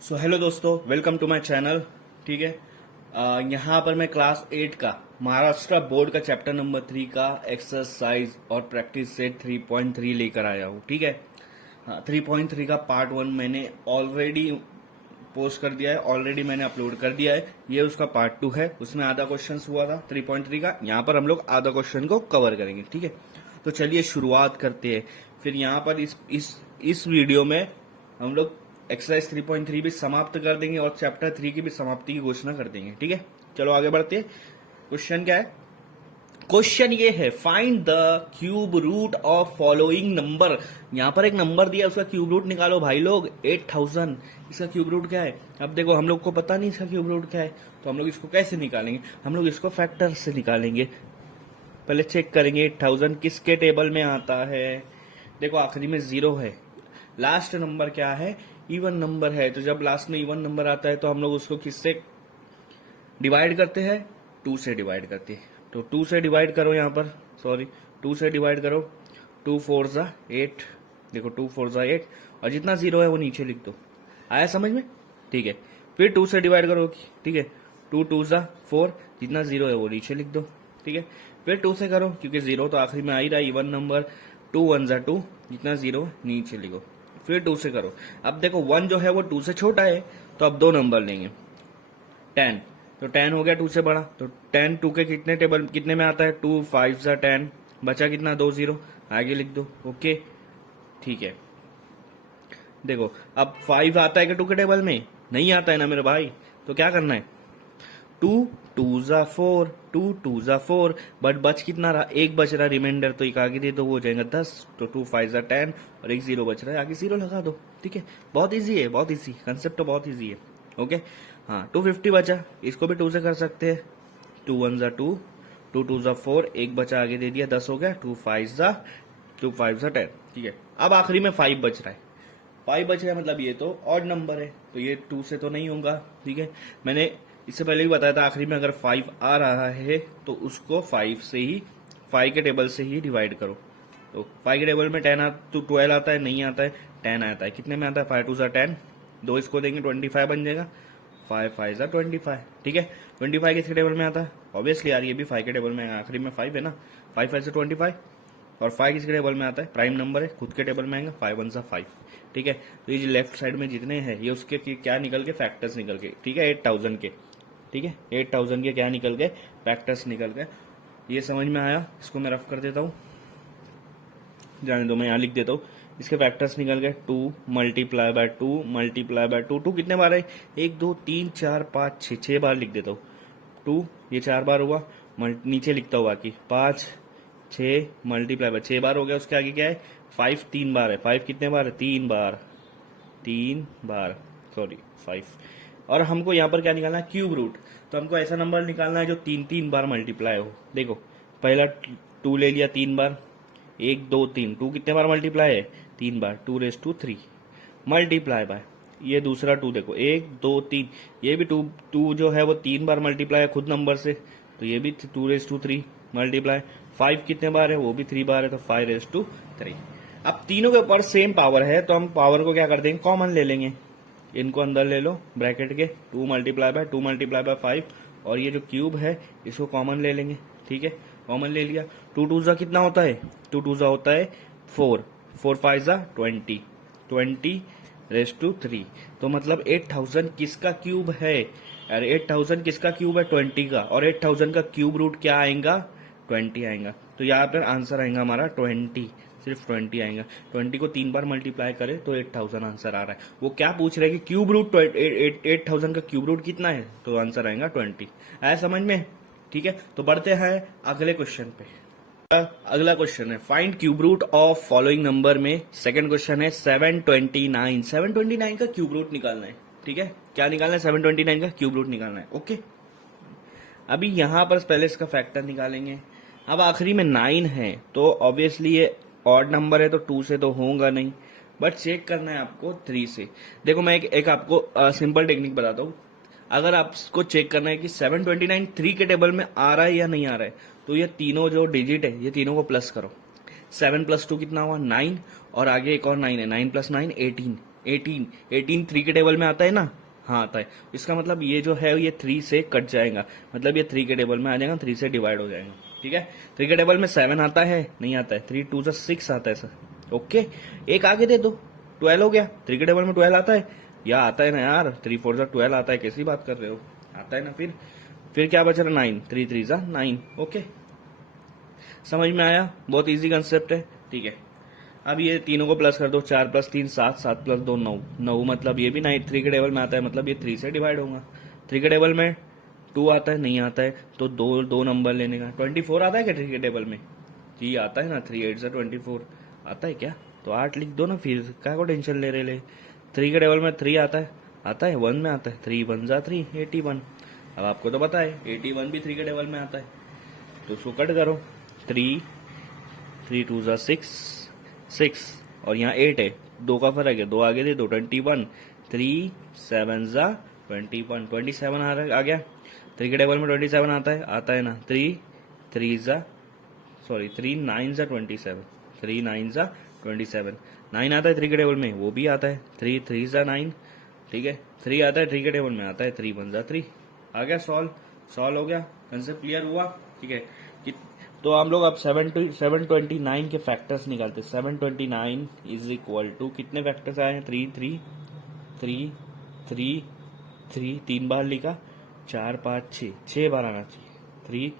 So hello दोस्तों, welcome to my channel. ठीक है, यहाँ पर मैं क्लास 8 का महाराष्ट्र बोर्ड का चैप्टर नंबर 3 का एक्सरसाइज और प्रैक्टिस सेट 3.3 लेकर आया हूँ। ठीक है, हाँ, 3.3 का पार्ट 1 मैंने ऑलरेडी पोस्ट कर दिया है, ऑलरेडी मैंने अपलोड कर दिया है। ये उसका पार्ट 2 है, उसमें आधा क्वेश्चन हुआ था 3.3 का। यहाँ पर हम लोग आधा क्वेश्चन को कवर करेंगे। ठीक है, तो चलिए शुरुआत करते हैं। फिर यहाँ पर इस वीडियो में हम लोग एक्सरसाइज 3.3 भी समाप्त कर देंगे और चैप्टर 3 की भी समाप्ति की घोषणा कर देंगे। ठीक है, चलो आगे बढ़ते हैं। क्वेश्चन क्या है? क्वेश्चन ये है, find the cube root of following number. यहां पर एक नंबर दिया, उसका क्यूब रूट निकालो भाई लोग। 8000, इसका क्यूब रूट क्या है? अब देखो, हम लोग को पता नहीं इसका क्यूब रूट क्या है, तो हम लोग इसको कैसे निकालेंगे? हम लोग इसको फैक्टर से निकालेंगे। पहले चेक करेंगे 8000 किसके टेबल में आता है। देखो, आखिरी में 0 है। लास्ट नंबर क्या है? इवन नंबर है। तो जब लास्ट में इवन नंबर आता है तो हम लोग उसको किससे डिवाइड करते हैं? 2 से डिवाइड करते हैं। तो 2 से डिवाइड करो, यहाँ पर 2 से डिवाइड करो। 2 4 ज़ा 8। देखो, 2 4 ज़ा 8 और जितना 0 है वो नीचे लिख दो। आया समझ में? ठीक है, फिर 2 से डिवाइड करो। ठीक है, 2 2 ज़ा 4, जितना 0 है वो नीचे लिख दो। ठीक है, फिर 2 से करो, क्योंकि 0 तो आखिरी में आ ही रहा है, इवन नंबर। 2 1 ज़ा 2, जितना 0 नीचे लिखो। फिर 2 से करो। अब देखो, 1 जो है वो 2 से छोटा है, तो अब 2 नंबर लेंगे। 10, तो 10 हो गया 2 से बड़ा। तो 10 2 के कितने में आता है? 2 5 ज़ा 10, बचा कितना? 2 0, आगे लिख दो। ओके, ठीक है। देखो, अब 5 आता है कि 2 के टेबल में? नहीं आता है ना मेरे भाई। तो क्या करना है? 2 2 ज़ा 4, 2 2 ज़ा 4, बट बच कितना रहा? एक बच रहा रिमाइंडर, तो एक आगे दे दो, वो हो जाएगा 10। तो 2 5 ज़ा 10 और एक 0 बच रहा है, आगे 0 लगा दो। ठीक है, बहुत इजी है, बहुत इजी कंसेप्ट, तो बहुत इजी है। ओके, हाँ, 250 बचा, इसको भी 2 से कर सकते हैं। 2 1 ज़ा 2, 2 2 ज़ा 4, एक बचा, आगे दे दिया, 10 हो गया। 2 5 ज़ा 10। ठीक है, अब आखिरी में 5 बच रहा है। 5 बच रहा है, मतलब ये तो ऑड नंबर है, तो ये 2 से तो नहीं होगा। ठीक है, मैंने इससे पहले भी बताया था, आखिरी में अगर 5 आ रहा है तो उसको 5 के टेबल से ही डिवाइड करो। तो 5 के टेबल में 12 आता है? नहीं आता है। 10 आता है। कितने में आता है? 5 2 ज़ा 10, 2 इसको देंगे, 25 बन जाएगा। 5 5 ज़ा 25। ठीक है, 25 किसके टेबल में आता है? ऑब्वियसली यार, ये भी 5 के टेबल में है, आखिरी में 5 है ना। 5 5 से 25, और 5 किसके टेबल में आता है? प्राइम नंबर है, खुद के टेबल में आएगा। 5 1 ज़ा 5। ठीक है, तो ये जो लेफ्ट साइड में जितने हैं, ये उसके क्या निकल के? फैक्टर्स निकल के। ठीक है, 8000 के। ठीक है, 8000 के क्या निकल गए? फैक्टर्स निकल गए। ये समझ में आया? इसको मैं रफ कर देता हूँ, जाने दो, मैं यहाँ लिख देता हूँ। इसके फैक्टर्स निकल गए 2 मल्टीप्लाई बाय 2 मल्टीप्लाई बाय 2। 2 कितने बार है? 1 2 3 4 5 6, 6 बार लिख देता हूँ। 2, ये 4 बार हुआ, नीचे लिखता हूँ बाकी। 5 6 मल्टीप्लाई बाय 6 बार हो गया। उसके आगे क्या है? 5 3 बार है। 5 कितने बार है? 3 बार, 5। और हमको यहाँ पर क्या निकालना है? Cube root. तो हमको ऐसा नंबर निकालना है जो 3 बार मल्टीप्लाई हो। देखो, पहला 2 ले लिया 3 बार, 1 2 3। 2 कितने बार मल्टीप्लाई है? 3 बार। 2⁻³ मल्टीप्लाई बाय ये दूसरा 2, देखो 1 2 3, ये भी 2 जो है वो 3 बार मल्टीप्लाई है खुद नंबर से, तो ये भी 2⁻³ मल्टीप्लाई। 5 कितने बार है? वो भी 3 बार है, तो 5⁻3। अब तीनों के ऊपर सेम पावर है, तो हम पावर को क्या कर देंगे? कॉमन ले लेंगे। इनको अंदर ले लो ब्रैकेट के, 2 मल्टीप्लाई बाय 5, और ये जो क्यूब है इसको कॉमन ले लेंगे। ठीक है, कॉमन ले लिया। 2 2 ज़ा कितना होता है? 2 2 ज़ा होता है 4, 4 5 ज़ा 20, 20⁻3। तो मतलब 8000 किसका क्यूब है? अरे 8000 किसका क्यूब है? 20 का। और 8000 का क्यूब रूट क्या आएगा? 20 आएगा। तो यहाँ पर आंसर आएगा हमारा 20, सिर्फ 20 आएगा। 20 को 3 बार मल्टीप्लाई करे तो 8000 आंसर आ रहा है। वो क्या पूछ रहे हैं कि क्यूब रूट 8000 का क्यूब रूट कितना है? तो आंसर आएगा 20। आया समझ में? ठीक है, तो बढ़ते हैं अगले क्वेश्चन पे। अगला क्वेश्चन है, find cube root of following number में सेकंड क्वेश्चन है 729। 729 का क्यूब रूट निकालना है। ठीक है, क्या निकालना है? 729 का क्यूब रूट निकालना है। ओके, अभी यहां पर पहले इसका फैक्टर निकालेंगे। अब आखिरी में 9 है, तो ऑब्वियसली ये ऑड नंबर है, तो 2 से तो होगा नहीं, बट चेक करना है आपको 3 से। देखो, मैं एक आपको सिंपल टेक्निक बताता हूँ। अगर आपको चेक करना है कि 729 3 के टेबल में आ रहा है या नहीं आ रहा है, तो ये तीनों जो डिजिट है, ये तीनों को प्लस करो। 7 + 2 कितना हुआ? 9, और आगे एक और 9 है, 9 + 9 18। 18 18 3 के टेबल में आता है ना, हाँ आता है। इसका मतलब ये जो है ये 3 से कट जाएगा, मतलब ये 3 के टेबल में आ जाएगा, 3 से डिवाइड हो जाएगा, ठीक है। 3 के टेबल में 7 आता है, नहीं आता है, 3 2 6 आता है सर, ओके। एक आगे दे दो, 12 हो गया। 3 के टेबल में 12 आता है, या आता है ना यार, 3 4 12 आता है, कैसी बात कर रहे हो, आता है ना। फिर क्या बचा रहा, 9, 3 3 9, ओके। समझ में आया, बहुत इजी कंसेप्ट है, ठीक है। अब ये तीनों को प्लस कर दो, 4 + 3 7, 7 + 2 9, 9 मतलब ये भी 9 3 के टेबल में आता है, मतलब ये 3 से डिवाइड होगा। 3 के टेबल में 2 आता है, नहीं आता है, तो दो नंबर लेने का। 24 आता है क्या 3 के टेबल में, जी आता है ना, 3 8 24 आता है क्या, तो 8 लिख दो ना, फिर क्या को टेंशन ले रहे ले। 3 के टेबल में 3 आता है 1 में आता है, 3 1 3 81। अब आपको तो पता है 81 भी 3 के टेबल में आता है, तो उसको कट करो, 3 3 2 6 6, और यहाँ 8 है, 2 का फर्क है, 2 आगे दे दो, 21 3 7 21 27 आ गया। 3 के टेबल में 27 आता है ना, 3 3 3 9 27, 3 9 27, 9 आता है 3 के टेबल में, वो भी आता है, 3 3 9, ठीक है। 3 आता है 3 के टेबल में, आता है 3 1 3, आ गया, सॉल्व हो गया, कंसेप्ट क्लियर हुआ, ठीक है। तो हम लोग अब 729 के फैक्टर्स निकालते हैं। 729 इज इक्वल टू, कितने फैक्टर्स आए हैं, 3 3 3 3 3, 3 बार लिखा, 4 5 6, 6 बार आना चाहिए, 3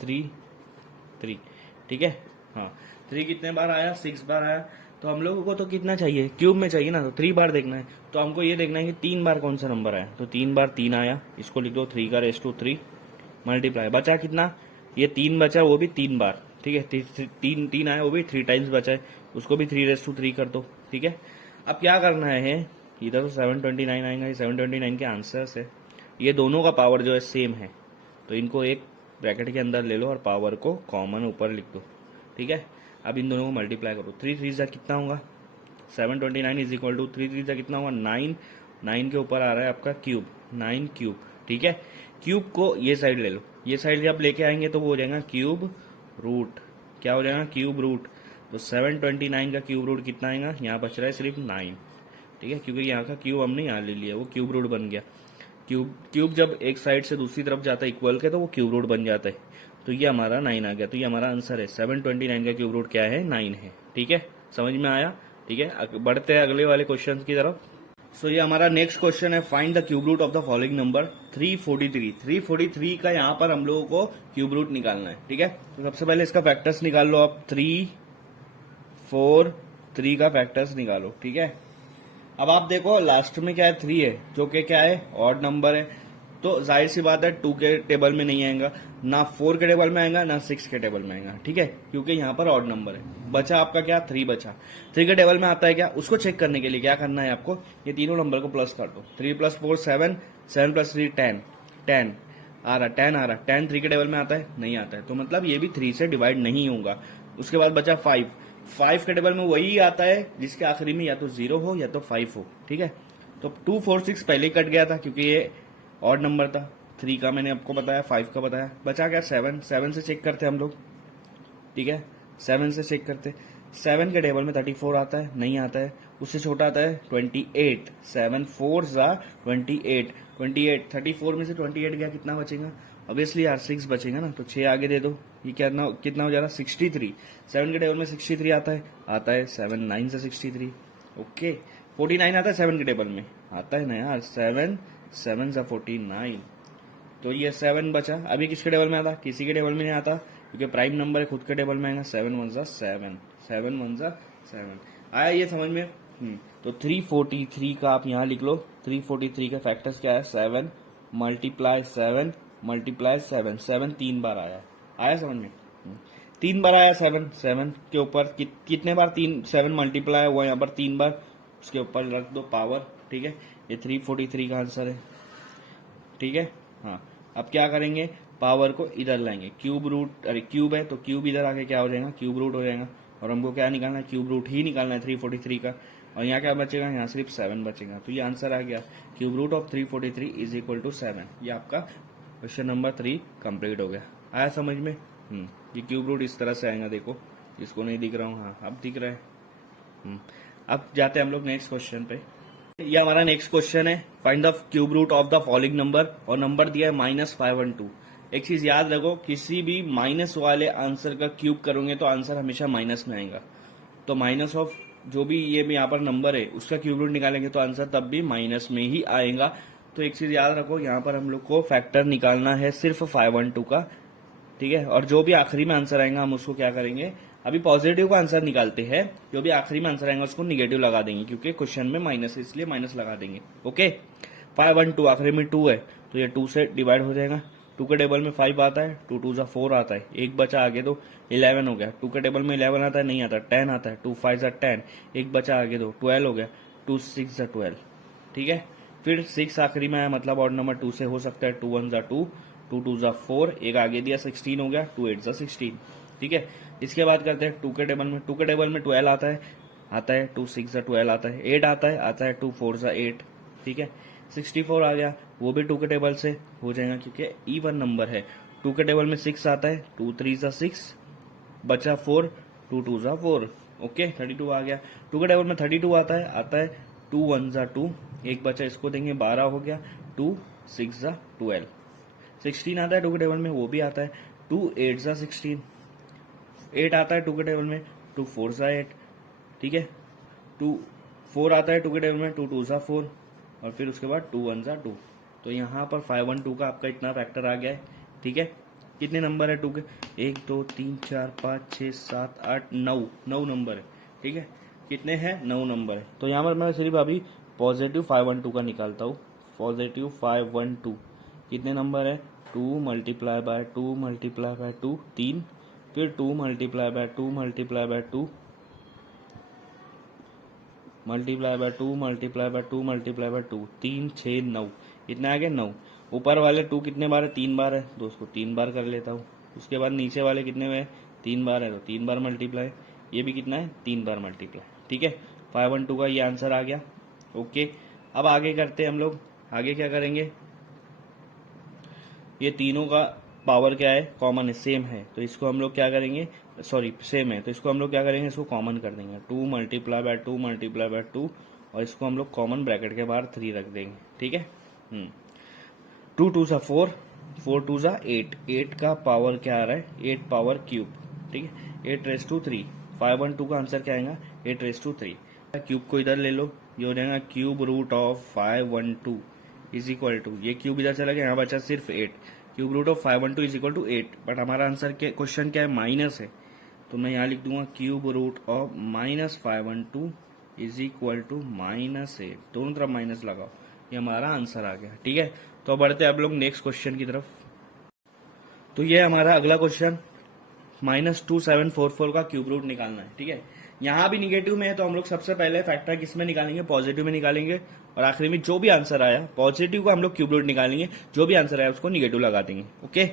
3 3, ठीक है। हाँ, 3 कितने बार आया, 6 बार आया। तो हम लोगों को तो कितना चाहिए, क्यूब में चाहिए ना, तो 3 बार देखना है। तो हमको ये देखना है कि 3 बार कौन सा नंबर आया, तो 3 बार 3 आया, इसको लिख दो 3 का रेस टू 3 मल्टीप्लाई, बचा कितना, ये 3 बचा, वो भी 3 बार, ठीक है। 3 आया, वो भी 3 टाइम्स बचा है, उसको भी 3 रेस टू 3 कर दो, ठीक है। अब क्या करना है, इधर तो 729 आएगा, ये 729 के आंसर्स है, ये दोनों का पावर जो है सेम है, तो इनको एक ब्रैकेट के अंदर ले लो और पावर को कॉमन ऊपर लिख दो, ठीक है। अब इन दोनों को मल्टीप्लाई करो, 3 3 कितना होगा, 729 इज इक्वल टू 3 3 कितना होगा, 9, 9 के ऊपर आ रहा है आपका क्यूब, 9 क्यूब, ठीक है। क्यूब को ये साइड ले लो, ये साइड जब लेके आएंगे तो वो हो जाएगा क्यूब रूट, क्या हो जाएगा, क्यूब रूट। तो 729 का क्यूब रूट कितना आएगा, यहाँ बच रहा है सिर्फ 9, ठीक है, क्योंकि यहाँ का क्यूब हमने यहाँ ले लिया, वो क्यूब रूट बन गया। क्यूब जब एक साइड से दूसरी तरफ जाता है इक्वल के, तो वो क्यूब रूट बन जाता है, तो ये हमारा 9 आ गया। तो ये हमारा आंसर है, 729 का क्यूब रूट क्या है, 9 है, ठीक है। समझ में आया, ठीक है। बढ़ते हैं अगले वाले क्वेश्चन की तरफ। सो ये हमारा नेक्स्ट क्वेश्चन है, find the cube root of the following number 343। 343 का यहाँ पर हम लोगों को क्यूब रूट निकालना है, ठीक है। तो सबसे पहले इसका फैक्टर्स निकाल लो आप, 3 4 3 का फैक्टर्स निकालो, ठीक है। अब आप देखो लास्ट में क्या है, 3 है, जो कि क्या है, ऑड नंबर है, तो जाहिर सी बात है 2 के टेबल में नहीं आएगा, ना 4 के टेबल में आएगा, ना 6 के टेबल में आएगा, ठीक है, क्योंकि यहाँ पर ऑड नंबर है। बचा आपका क्या, 3 बचा। 3 के टेबल में आता है क्या, उसको चेक करने के लिए क्या करना है आपको, ये तीनों नंबर को प्लस कर दो, 3 + 4 7, 7 + 3 10, 10 आ रहा, 10 आ रहा, 10 3 के टेबल में आता है, नहीं आता है, तो मतलब ये भी 3 से डिवाइड नहीं होगा। उसके बाद बचा 5, 5 के टेबल में वही आता है जिसके आखिरी में या तो 0 हो या तो 5 हो, ठीक है। तो 2 4 6 पहले कट गया था क्योंकि ये ऑड नंबर था, 3 का मैंने आपको बताया, 5 का बताया, बचा क्या 7, 7 से चेक करते हम लोग, ठीक है, 7 से चेक करते। 7 के टेबल में 34 आता है, नहीं आता है, उससे छोटा आता है 28, 7 4 28, 28, 34 में से 28 गया, कितना बचेगा, ऑब्वियसली यार 6 बचेगा ना, तो 6 आगे दे दो, ये कितना हो जा रहा है, 63। 7 के टेबल में 63 आता है 7 9 से 63, ओके। 49 आता है 7 के टेबल में, आता है ना यार, 7 7 से 49, तो ये 7 बचा। अभी किसके टेबल में आता, किसी के टेबल में नहीं आता, क्योंकि प्राइम नंबर है, खुद के टेबल में आएगा, 7 1 7, 7 1 7, आया ये समझ में। तो 343 का आप यहाँ लिख लो, 343 का फैक्टर्स क्या है, 7 × 7 × 7, 7 3 बार आया समझ में, 3 बार आया, 7 7 के ऊपर कितने बार 3 7 मल्टीप्लाई हुआ यहाँ पर 3 बार, उसके ऊपर रख दो पावर, ठीक है। ये 343 का आंसर है, ठीक है। हाँ, अब क्या करेंगे, पावर को इधर लाएंगे, क्यूब रूट, अरे क्यूब है तो क्यूब इधर आके क्या हो जाएगा, क्यूब रूट हो जाएगा, और हमको क्या निकालना है, क्यूब रूट ही निकालना है 343 का, और यहाँ क्या बचेगा, यहाँ सिर्फ 7 बचेगा, तो ये आंसर आ गया, cube root of 343 is equal to 7। ये आपका क्वेश्चन नंबर 3 कंप्लीट हो गया, आया समझ में। ये क्यूब रूट इस तरह से आएगा, देखो इसको नहीं दिख रहा हूँ, हाँ अब दिख रहा है। अब जाते हैं हम लोग नेक्स्ट क्वेश्चन पे। ये हमारा नेक्स्ट क्वेश्चन है, find the cube root of the following number, और नंबर दिया है -512। एक चीज याद रखो, किसी भी माइनस वाले आंसर का क्यूब करोगे तो आंसर हमेशा माइनस में आएगा। तो माइनस ऑफ जो भी ये यहाँ पर नंबर है उसका क्यूब रूट निकालेंगे तो आंसर तब भी माइनस में ही आएगा। तो एक चीज याद रखो, यहाँ पर हम लोग को फैक्टर निकालना है सिर्फ 512 का, ठीक है। और जो भी आखिरी में आंसर आएगा हम उसको क्या करेंगे, अभी पॉजिटिव का आंसर निकालते हैं, जो भी आखिरी में आंसर आएगा उसको निगेटिव लगा देंगे, क्योंकि क्वेश्चन में माइनस है इसलिए माइनस लगा देंगे। ओके, 512 आखिरी में 2 है तो ये 2 से डिवाइड हो जाएगा। 2 के टेबल में 5 आता है, 2 2 4 आता है, एक बचा आगे तो 11 हो गया। 2 के टेबल में 11 आता है, नहीं आता, 10 आता है, 2 5 10, एक बचा आगे तो 12 हो गया, 2 6 12, ठीक है। फिर 6 आखिरी में आया, मतलब ऑड नंबर 2 से हो सकता है, 2 1 2, 2 2 4, एक आगे दिया 16 हो गया, 2 8 16, ठीक है। इसके बाद करते हैं 2 के टेबल में। 2 के टेबल में 12 आता है, 2 6 12 आता है, 8 आता है 2 4 8, ठीक है। 64 आ गया, वो भी 2 के टेबल से हो जाएगा क्योंकि इवन नंबर है। 2 के टेबल में 6 आता है, 2 3 6, बचा 4, 2 2 4, ओके 32 आ गया। 2 के टेबल में 32 आता है 2 1 2, एक बचा इसको देंगे 12 हो गया, 2 6 12। 16 आता है 2 के टेबल में, वो भी आता है, 2 8 16, 8 आता है 2 के टेबल में, 2 4 8, ठीक है। 2 4 आता है 2 के टेबल में, 2 2 4, और फिर उसके बाद 2 1 2। तो यहाँ पर 512 का आपका इतना फैक्टर आ गया है, ठीक है। कितने नंबर है 2 के, 1 2 3 4 5 6 7 8 9 नंबर है, ठीक है। कितने हैं, 9 नंबर है। तो यहाँ पर मैं सिर्फ अभी पॉजिटिव 512 का निकालता हूँ। पॉजिटिव 512 कितने नंबर है, 2 मल्टीप्लाई बाय 2 मल्टीप्लाई बाय 2 3, फिर 2 multiply by 2 multiply by 2 multiply by 2 multiply by 2 multiply by 2, 3 6 9, इतने आ गए 9। ऊपर वाले 2 कितने बार है, 3 बार है, तो उसको 3 बार कर लेता हूँ। उसके बाद नीचे वाले कितने में 3 बार है, तो 3 बार मल्टीप्लाई, ये भी कितना है 3 बार मल्टीप्लाई, ठीक है। 512 का ये आंसर आ गया। ओके, अब आगे करते हैं हम लोग। आगे क्या करेंगे, ये तीनों का पावर क्या है, कॉमन है, सेम है, तो इसको हम लोग क्या करेंगे, सॉरी सेम है, तो इसको हम लोग क्या करेंगे, इसको कॉमन कर देंगे, 2 मल्टीप्लाई बाय 2 मल्टीप्लाई बाय 2, और इसको हम लोग कॉमन ब्रैकेट के बाहर 3 रख देंगे, ठीक है। 2 2 4, 4 2 8, 8 का पावर क्या आ रहा है, 8 पावर क्यूब, ठीक है, 8 रेस टू 3। 512 का आंसर क्या आएगा, 8 रेस टू 3। क्यूब को इधर ले लो, ये हो जाएगा cube root of 512 is equal to, ये क्यूब इधर चला गया, यहाँ बचा सिर्फ 8, cube root of 512 is equal to 8। But हमारा आंसर के क्वेश्चन क्या है, माइनस है, तो मैं यहाँ लिख दूंगा cube root of -512 is equal to -8, दोनों तरफ माइनस लगाओ, ये हमारा आंसर आ गया, ठीक है। तो बढ़ते हैं आप लोग नेक्स्ट क्वेश्चन की तरफ। तो ये हमारा अगला क्वेश्चन, -2744 का क्यूब रूट निकालना है, ठीक है। यहाँ भी निगेटिव में है तो हम लोग सबसे पहले फैक्टर किस में निकालेंगे, पॉजिटिव में निकालेंगे, और आखिरी में जो भी आंसर आया पॉजिटिव का हम लोग क्यूब रूट निकालेंगे, जो भी आंसर आया उसको निगेटिव लगा देंगे। ओके,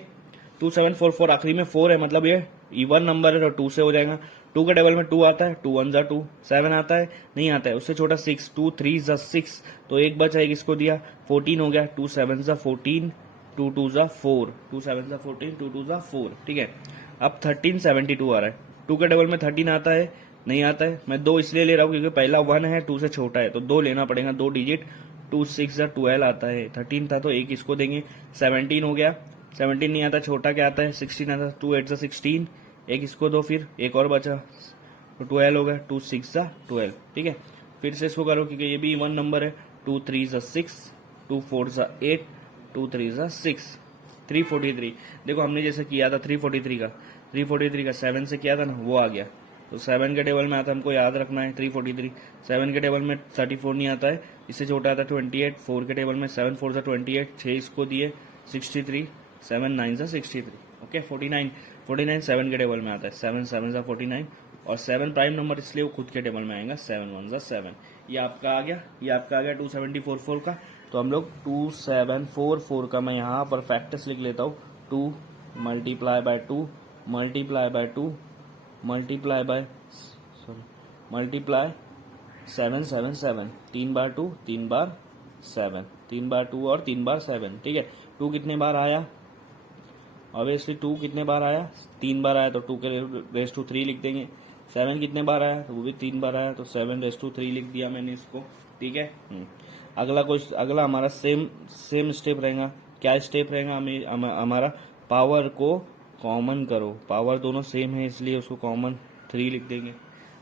2744 आखिरी में 4 है, मतलब ये इवन नंबर है तो 2 से हो जाएगा। 2 के टेबल में 2 आता है, 2 1 2, 7 आता है, नहीं आता है, उससे छोटा 6, 2 3 6, तो एक बचा, एक इसको दिया, 14 हो गया, 2 7 14, 2 2 4, 2 7 14, 2 2 4, ठीक है। अब 1372 आ रहा है। 2 के टेबल में 13 आता है, नहीं आता है, मैं 2 इसलिए ले रहा हूँ क्योंकि पहला 1 है, 2 से छोटा है, तो 2 लेना पड़ेगा, 2 डिजिट, 2 6 12 आता है, 13 था तो एक इसको देंगे, 17 हो गया, 17 नहीं आता, छोटा क्या आता है, 16 आता है, 2 8 16, एक इसको दो, फिर एक और बचा, तो 12 हो गया, 2 6 12, ठीक है। फिर से इसको करो क्योंकि ये भी इवन नंबर है, 2 3 6, 2 4 8, 2 3 6, 343। देखो हमने जैसे किया था 343 का 7 से किया था ना, वो आ गया। तो 7 के टेबल में आता है, हमको याद रखना है 343। 7 के टेबल में 34 नहीं आता है, इससे छोटा आता है 28। 4 के टेबल में 7 4 28, 6 इसको दिए, 63, 7 9 63, ओके 49 7 के टेबल में आता है, 7 7 49, और 7 प्राइम नंबर इसलिए वो खुद के टेबल में आएगा, 7 1 7। ये आपका आ गया, 2744 का। तो हम लोग 2744 का मैं यहाँ पर फैक्टर्स लिख लेता हूँ, 2 multiply by 2 multiply by 2 multiply 777, 3 बार 2 3 बार 7, 3 बार 2 और 3 बार 7, ठीक है। 2 कितने बार आया, ऑब्वियसली 2 कितने बार आया, 3 बार आया, तो 2 के रेस टू 3 लिख देंगे। 7 कितने बार आया, तो वो भी 3 बार आया, तो 7⁻³ लिख दिया मैंने इसको। ठीक है। अगला हमारा सेम स्टेप रहेगा। क्या स्टेप रहेगा, हमारा पावर को कॉमन करो। पावर दोनों सेम है इसलिए उसको कॉमन 3 लिख देंगे।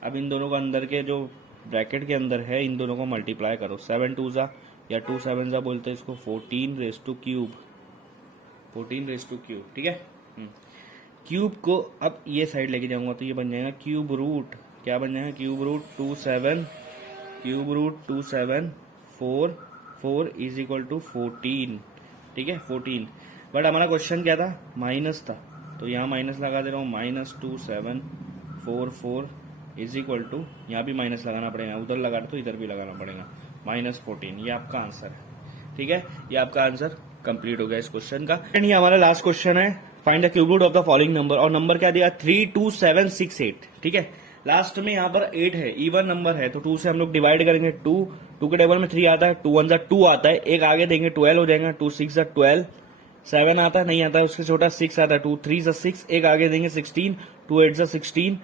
अब इन दोनों को अंदर के जो ब्रैकेट के अंदर है इन दोनों को मल्टीप्लाई करो। 7 2 जा या 2 7 जा बोलते हैं इसको, 14⁻³। 14⁻³। ठीक है। क्यूब को अब ये साइड लेके जाऊंगा तो ये बन जाएगा क्यूब रूट। क्या बन जाएगा, cube root 2 7 4 4 is equal to 14। ठीक है, 14। बट हमारा क्वेश्चन क्या था, माइनस था, तो यहाँ माइनस लगा दे रहा हूँ। -2 7 4 4 इज इक्वल टू, यहाँ भी माइनस लगाना पड़ेगा, उधर लगा तो इधर भी लगाना पड़ेगा, -14। ये आपका आंसर है। ठीक है, ये आपका आंसर कंप्लीट हो गया इस क्वेश्चन का। एंड ये हमारा लास्ट क्वेश्चन है, find the cube root of the following number. और नंबर क्या दिया, 3 2 7 6 8। ठीक है, लास्ट में यहाँ पर 8 है, इवन नंबर है, तो 2 से हम लोग डिवाइड करेंगे। 2 के टेबल में 3 आता है, 2 1 जा 2 आता है, एक आगे देंगे 12 हो जाएगा, 2 6 जा 12। 7 आता है, नहीं आता है, उससे छोटा 6 आता है, 2 3 जा 6, एक आगे देंगे 16, 2 8 जा 16,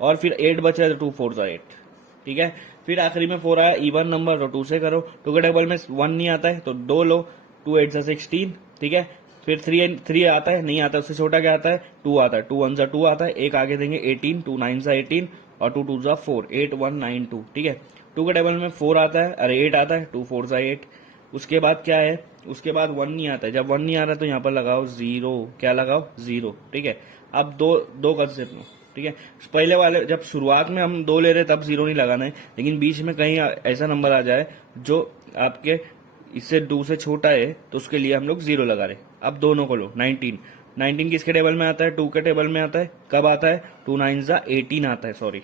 और फिर 8 बचा है तो 2 4 जा 8। ठीक है, फिर आखिरी में 4 आया, इवन नंबर, तो 2 से करो। 2 के टेबल में 1 नहीं आता है तो 2 लो, 2 8 जा 16। ठीक है, फिर 3 आता है, नहीं आता, उससे छोटा क्या आता है, 2 आता है, 2 1 जा 2 आता है, एक आगे देंगे 18, 2 9 जा 18, और 2 2 जा 4, 8 1 9 2। ठीक है, 2 के टेबल में 4 आता है, अरे 8 आता है, 2 4 जा 8। उसके बाद क्या है, उसके बाद 1 नहीं आता है, जब 1 नहीं आ रहा तो यहाँ पर लगाओ 0। क्या लगाओ, 0। ठीक है, अब दो कंसेप्ट लो। ठीक है, पहले वाले जब शुरुआत में हम 2 ले रहे तब 0 नहीं लगाना है, लेकिन बीच में कहीं ऐसा नंबर आ जाए जो आपके इससे 2 से छोटा है तो उसके लिए हम लोग 0 लगा रहे। अब दोनों को लो, 19 किसके टेबल में आता है, 2 के टेबल में आता है। कब आता है, 2 9 जा 18 आता है, सॉरी,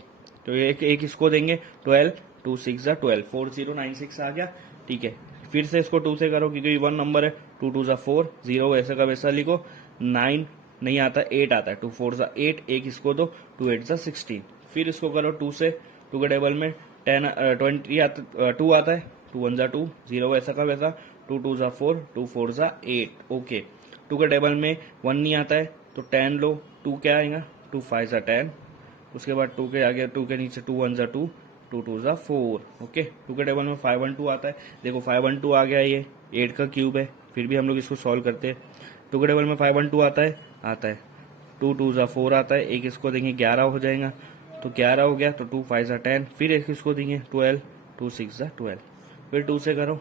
तो एक इसको देंगे 12, 2 6 जा 12, 4096 आ गया। ठीक है, फिर से इसको 2 से करो क्योंकि 1 नंबर है, 2 2 जा 4, 0 वैसा का वैसा लिखो। 9 नहीं आता, 8 आता है, 2 4 जा 8, एक इसको दो, 2 8 जा 16। फिर इसको करो 2 से, 2 के टेबल में 2 आता है, 2 1 जा 2, 0 वैसा का वैसा, 2 2 जा 4, 2 4 जा 8। ओके, 2 के टेबल में 1 नहीं आता है तो 10 लो, 2 क्या आएगा, 2 5 जा 10। उसके बाद 2 के आगे, 2 के नीचे 2 1 जा 2, 2 2 जा 4। ओके, 2 के टेबल में 5 1 2 आता है, देखो 5 1 2 आ गया, ये 8 का क्यूब है। फिर भी हम लोग इसको सॉल्व करते हैं। 2 के टेबल में 5 1 2 आता है, 2 2 जा 4 आता है, एक इसको देंगे 11 हो जाएगा, तो 11 हो गया, तो 2 5 जा 10, फिर एक इसको देंगे 12, 2 6 जा 12। फिर 2 से करो,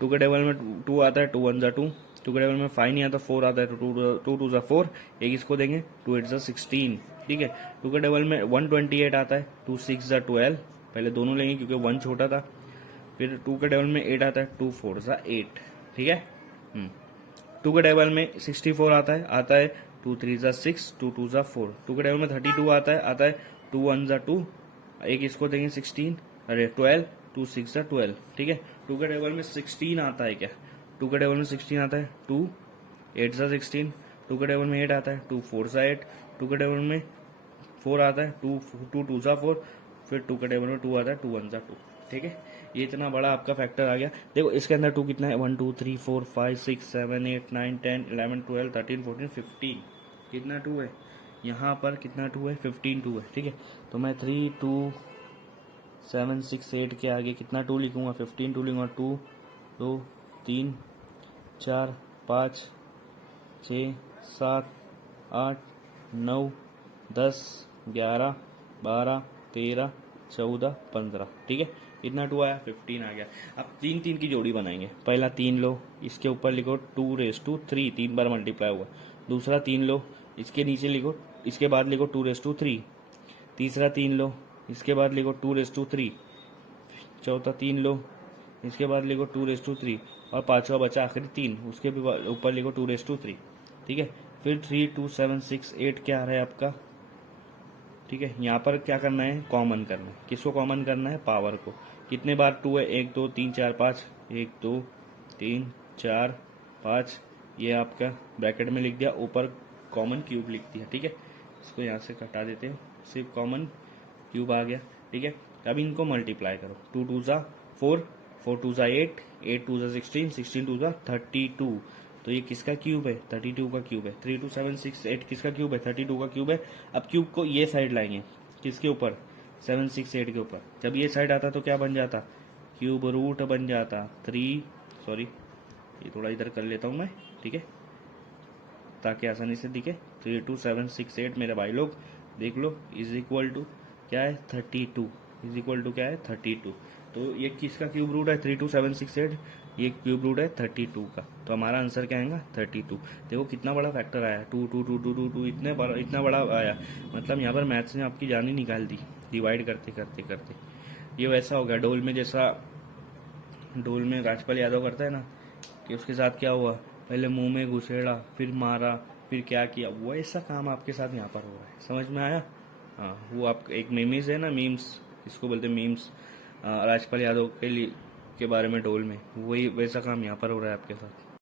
2 के टेबल में 2 आता है, 2 1 जा 2, 2 के टेबल में 5 नहीं आता, 4 आता है, तो 2 2 जा 4, एक इसको देंगे 2 8 जा 16। ठीक है, 2 के टेबल में 128 आता है, 2 6 जा 12, पहले दोनों लेंगे क्योंकि 1 छोटा था। फिर 2 के टेबल में 8 आता है, 2 4 जा 8। ठीक है, 2 के टेबल में 64 आता है 2 3 जा 6, 2 2 जा 4। 2 के टेबल में 32 आता है 2 1 जा 2, एक इसको देंगे 16, अरे 12, 2 6 जा 12। ठीक है, 2 के टेबल में 16 आता है, क्या 2 के टेबल में 16 आता है, 2 8 जा 16। 2 के टेबल में 8 आता है, 2 4 जा 8। 2 के टेबल में 4 आता है, 2 2 जा 4। फिर 2 के टेबल में 2 आता है, 2 1 जा 2। ठीक है, ये इतना बड़ा आपका फैक्टर आ गया। देखो इसके अंदर 2 कितना है, 1 2 3 4 5 6 7 8 9 10 11 12 13 14 15, कितना 2 है यहाँ पर, कितना 2 है, 15 2 है। ठीक है, तो मैं 3 2 7 6 8 के आगे कितना 2 लिखूंगा, 15 2 लिखूंगा। 2 2 3 4 5 6 7 8 9 10 11 12 13 14 15। ठीक है, कितना 2 आया, 15 आ गया। अब 3 3 की जोड़ी बनाएंगे। पहला 3 लो, इसके ऊपर लिखो 2⁻3, 3 बार मल्टीप्लाई हुआ। दूसरा 3 लो, इसके नीचे लिखो, इसके बाद लिखो 2⁻3। तीसरा 3 लो, इसके बाद लिखो 2⁻3। चौथा 3 लो, इसके बाद लिखो 2⁻3, और पांचवा बचा आखिरी 3, उसके भी ऊपर लिखो 2⁻3। ठीक है, फिर 3 2 7 6 8 क्या आ रहा है आपका। ठीक है, यहाँ पर क्या करना है, कॉमन करना है। किसको कॉमन करना है, पावर को। कितने बार 2 है, 1 2 3 4 5, 1 2 3 4 5, ये आपका ब्रैकेट में लिख दिया, ऊपर कॉमन क्यूब लिख दिया। ठीक है, इसको यहाँ से हटा देते हैं, सिर्फ कॉमन क्यूब आ गया। ठीक है, अब इनको मल्टीप्लाई करो, 2 2 जा 4, 4 2 जा 8, 8 2 जा 16, 16 2 जा 32, तो ये किसका क्यूब है, 32 का क्यूब है। 3 2 7 6 8 किसका क्यूब है, 32 का क्यूब है। अब क्यूब को ये साइड लाएंगे, किसके ऊपर, 768 के ऊपर। जब ये साइड आता तो क्या बन जाता, क्यूब रूट बन जाता 3, सॉरी ये थोड़ा इधर कर लेता हूँ मैं, ठीक है, ताकि आसानी से दिखे। 32768 मेरे भाई लोग देख लो, इज इक्वल टू क्या है 32, इज इक्वल टू क्या है 32। तो ये किसका क्यूब रूट है 32768, ये क्यूब रूट है 32 का। तो हमारा आंसर क्या आएगा 32। देखो कितना बड़ा फैक्टर आया, 2 इतना बड़ा आया, मतलब यहाँ पर मैथ्स ने आपकी जान ही निकाल दी डिवाइड करते करते करते। ये वैसा हो गया डोल में, जैसा डोल में राजपाल यादव करता है ना, कि उसके साथ क्या हुआ, पहले मुंह में घुसेड़ा, फिर मारा, फिर क्या किया, वो ऐसा काम आपके साथ यहाँ पर हो रहा है। समझ में आया? हाँ, वो आप एक मीम्स है ना, मीम्स इसको बोलते हैं मीम्स, राजपाल यादव के लिए के बारे में डोल में, वही वैसा काम यहाँ पर हो रहा है आपके साथ।